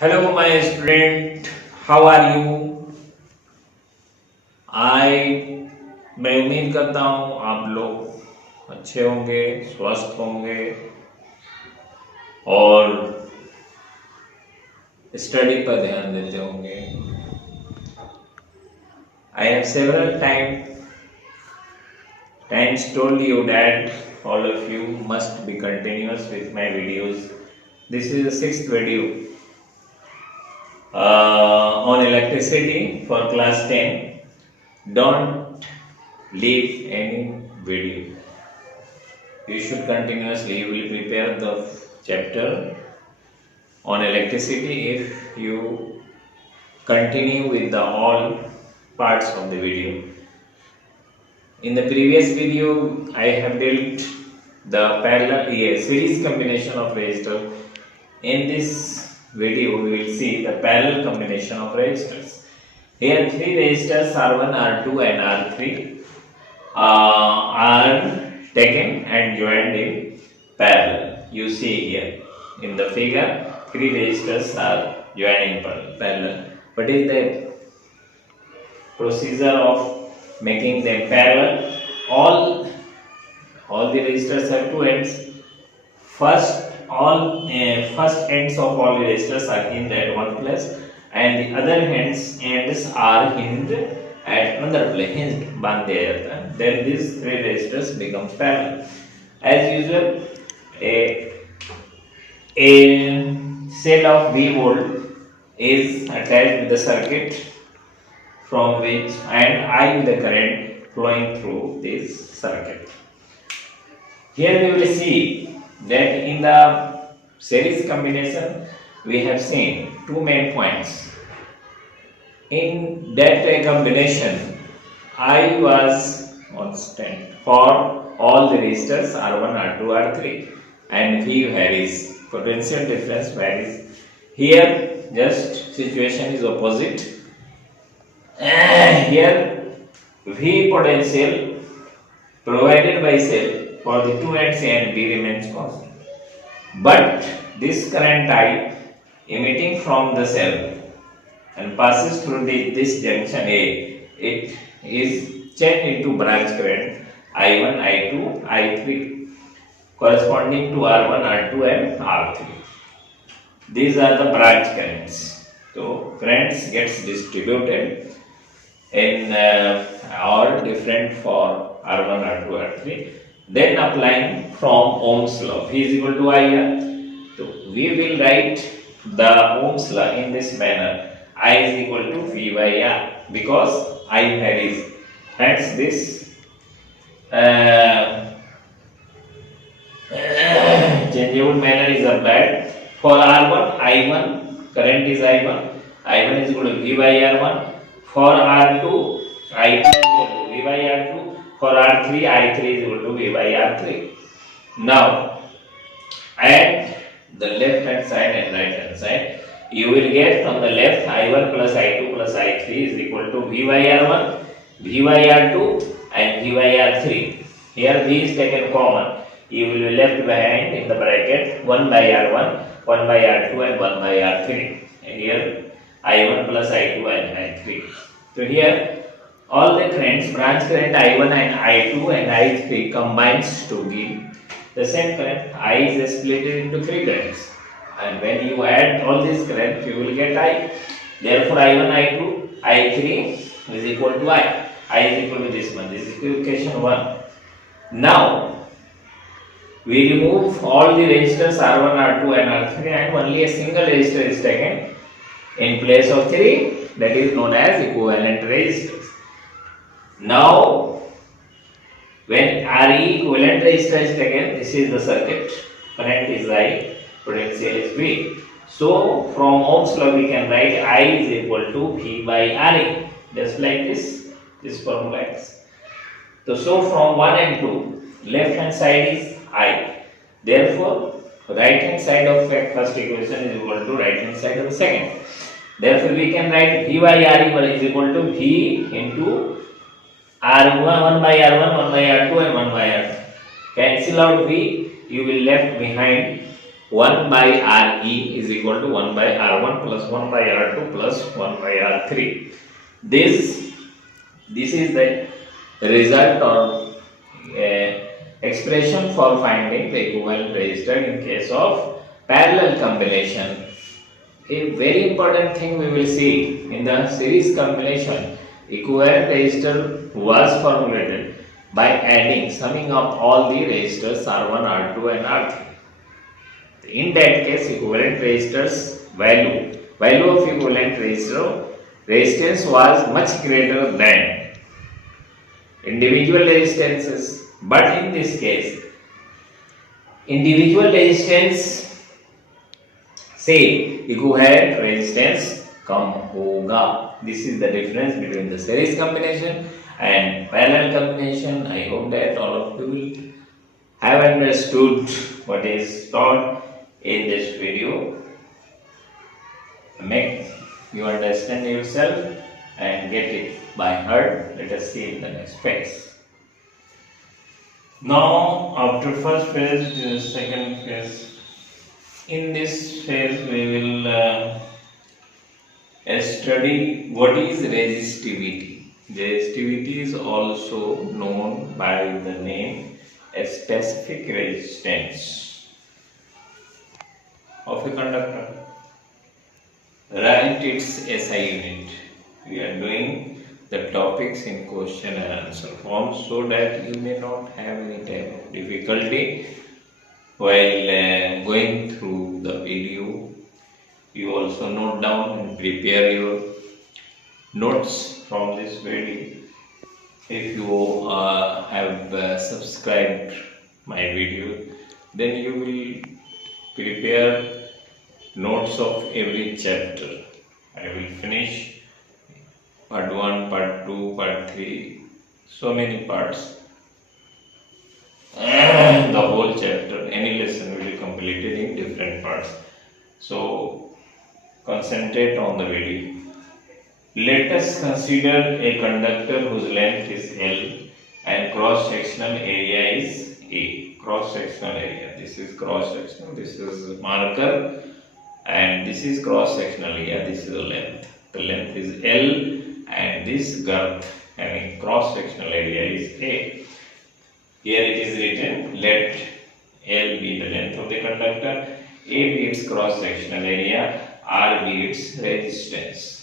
Hello, my student. How are you? I मैं उम्मीद करता हूँ आप लोग अच्छे होंगे, स्वस्थ होंगे और स्टडी पर ध्यान देते होंगे. I have several times told you that all of you must be continuous with my videos. This is the sixth video on electricity for class 10. Don't leave any video. You should continuously, you will prepare the chapter on electricity if you continue with the all parts of the video. In the previous video, I have dealt the parallel series combination of resistors. In this video, we will see the parallel combination of resistors. Here, three resistors R1, R2, and R3 are taken and joined in parallel. You see here in the figure, three resistors are joined in parallel. What is the procedure of making them parallel? All the resistors have two ends. First ends of all the resistors are hinged at one place, and the other ends are hinged at another place. Hinged बांध दिया जाता है. Then these three resistors become parallel. As usual, a cell of V volt is attached with the circuit from which and I with the current flowing through this circuit. Here we will see that in the series combination we have seen two main points. In that combination, I was constant for all the resistors R1, R2, R3, and V varies. Potential difference varies. Here, just situation is opposite. Here, V potential provided by cell for the two ends A and B remains constant. But this current I emitting from the cell and passes through this junction A, it is changed into branch current I1, I2, I3 corresponding to R1, R2 and R3. These are the branch currents. So currents gets distributed in or different for R1, R2, R3. Then applying from Ohm's law, V is equal to IR. So we will write the Ohm's law in this manner. I is equal to V by R because I varies. Hence this changeable manner is applied. For R1, I1 current is I1. I1 is equal to V by R1. For R2, I2 is equal to V by R2. For R3, I3 is equal to V by R3. Now, add the left hand side and right hand side. You will get from the left I1 plus I2 plus I3 is equal to V by R1, V by R2 and V by R3. Here V is taken common. You will be left behind in the bracket 1 by R1, 1 by R2 and 1 by R3. And here I1 plus I2 and I3. So here all the currents, branch current I1 and I2 and I3 combines to give the same current. I is split into three currents. And when you add all these currents, you will get I. Therefore, I1, I2, I3 is equal to I. I is equal to this one. This is equation 1. Now, we remove all the resistors R1, R2 and R3 and only a single resistor is taken in place of 3. That is known as equivalent resistors. Now, when Re equivalent resistor is taken, this is the circuit. Current is I. Potential is V. So from Ohm's law we can write I is equal to V by Re. Just like this formula is. So from 1 and 2, left hand side is I. Therefore, right hand side of first equation is equal to right hand side of the second. Therefore, we can write V by Re is equal to V into R1, 1 by R1, 1 by R2 and 1 by R2. Cancel out V, you will left behind 1 by Re is equal to 1 by R1 plus 1 by R2 plus 1 by R3. This is the result or expression for finding the equivalent resistor in case of parallel combination. A very important thing we will see in the series combination, equivalent resistor was formulated by adding, summing up all the resistors R1, R2 and R3. In that case, equivalent resistors value of equivalent resistance was much greater than individual resistances. But in this case, individual resistance से equivalent resistance कम होगा. This is the difference between the series combination and parallel combination. I hope that all of you will have understood what is taught in this video. Make you understand yourself and get it by heart. Let us see in the next phase. Now, after first phase, this is second phase. In this phase, we will study what is resistivity. Resistivity is also known by the name a specific resistance of a conductor. Write its SI unit. We are doing the topics in question and answer form so that you may not have any type of difficulty while going through the video. You also note down and prepare your notes from this video. If you have subscribed my video, then you will prepare notes of every chapter. I will finish part 1, part 2, part 3, so many parts. The whole chapter, any lesson will be completed in different parts. So concentrate on the video. Let us consider a conductor whose length is L and cross-sectional area is A. Cross-sectional area. This is cross-sectional, this is marker, and this is cross-sectional area, this is the length. The length is L and this girth, having cross-sectional area is A. Here it is written, let L be the length of the conductor, A be its cross-sectional area, R be its resistance.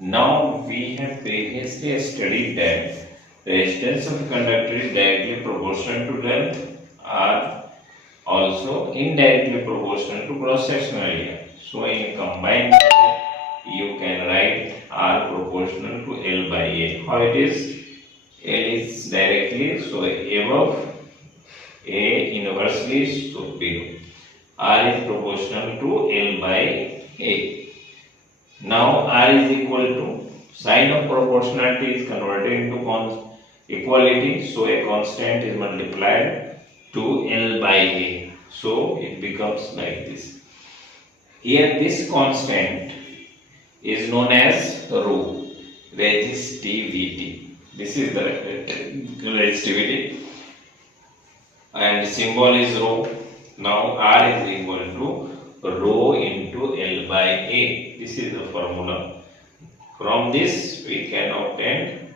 Now we have previously studied that resistance of the conductor is directly proportional to length, R also indirectly proportional to cross-sectional area. So in combined manner, you can write R proportional to L by A. How it is? L is directly, so above, A inversely, so below. R is proportional to L by A. Now R is equal to, sign of proportionality is converted into equality, so a constant is multiplied to L by A. So it becomes like this. Here this constant is known as rho, resistivity. This is the resistivity and symbol is rho. Now R is equal to rho into L by A. This is the formula. From this we can obtain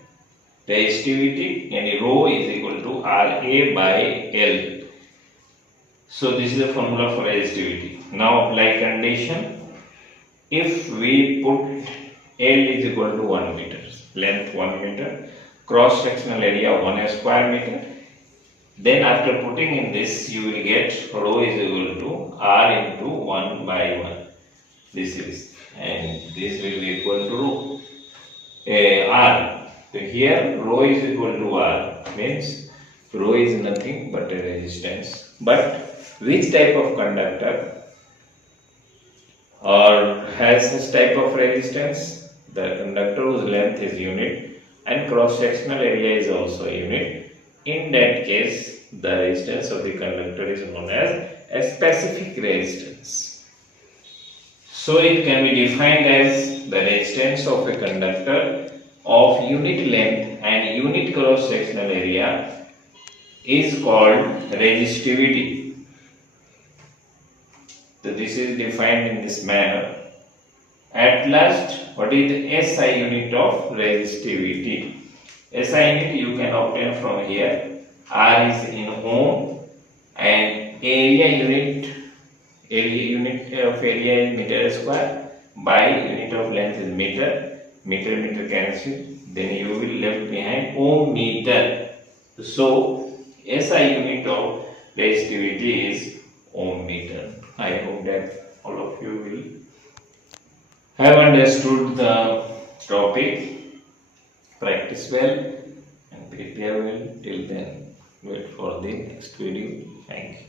resistivity, and rho is equal to RA by L. So this is the formula for resistivity. Now apply condition. If we put L is equal to 1 meter, length 1 meter, cross sectional area 1 square meter, then after putting in this you will get rho is equal to R into 1 by 1. This is, and this will be equal to rho R. So here rho is equal to R, means rho is nothing but a resistance. But which type of conductor or has this type of resistance? The conductor whose length is unit and cross sectional area is also unit. In that case, the resistance of the conductor is known as a specific resistance. So it can be defined as the resistance of a conductor of unit length and unit cross sectional area is called resistivity. So this is defined in this manner. At last, what is the SI unit of resistivity? SI unit you can obtain from here. R is in ohm and area unit of area is meter square by unit of length is meter. Meter cancel. Then you will left behind ohm meter. So SI unit of resistivity is ohm meter. I hope that all of you will have understood the topic. Practice well and prepare well. Till then, wait for the next video. Thank you.